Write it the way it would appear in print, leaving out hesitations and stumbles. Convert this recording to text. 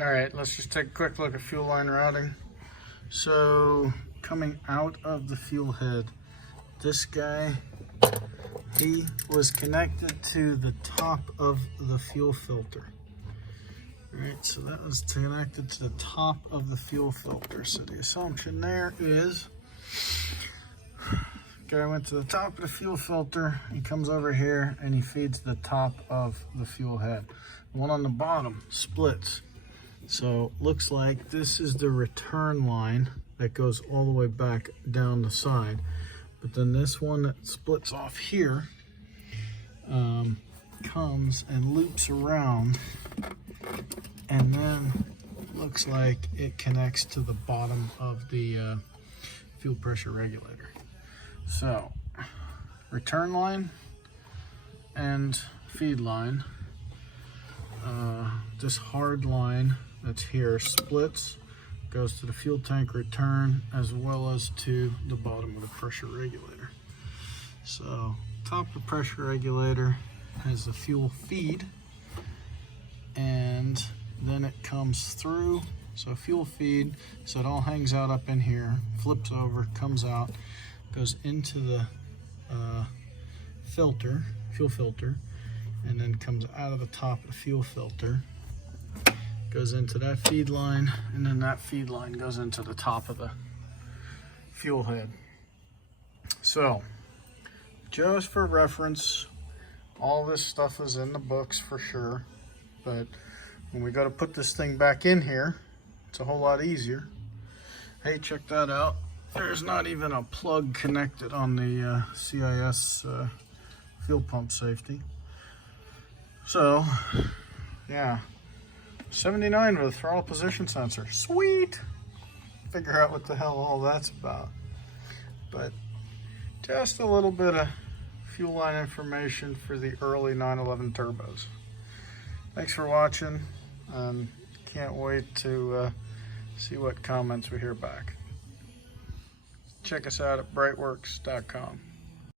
All right, let's just take a quick look at fuel line routing. So coming out of the fuel head, this guy, he was connected to the top of the fuel filter. All right, so that was connected to the top of the fuel filter. So the assumption there is, guy went to the top of the fuel filter, he comes over here and he feeds the top of the fuel head. The one on the bottom splits. So looks like this is the return line that goes all the way back down the side. But then this one that splits off here comes and loops around, and then looks like it connects to the bottom of the fuel pressure regulator. So return line and feed line, this hard line that's here splits, goes to the fuel tank return as well as to the bottom of the pressure regulator. So top of the pressure regulator has the fuel feed, and then it comes through. So fuel feed, so it all hangs out up in here, flips over, comes out, goes into the fuel filter, and then comes out of the top of the fuel filter, goes into that feed line, and then that feed line goes into the top of the fuel head. So just for reference, all this stuff is in the books for sure, but when we got to put this thing back in here, it's a whole lot easier. Hey, check that out. There's not even a plug connected on the CIS fuel pump safety. So yeah, 79 with a throttle position sensor. Sweet! Figure out what the hell all that's about. But just a little bit of fuel line information for the early 911 turbos. Thanks for watching, and can't wait to see what comments we hear back. Check us out at BreitWerks.com.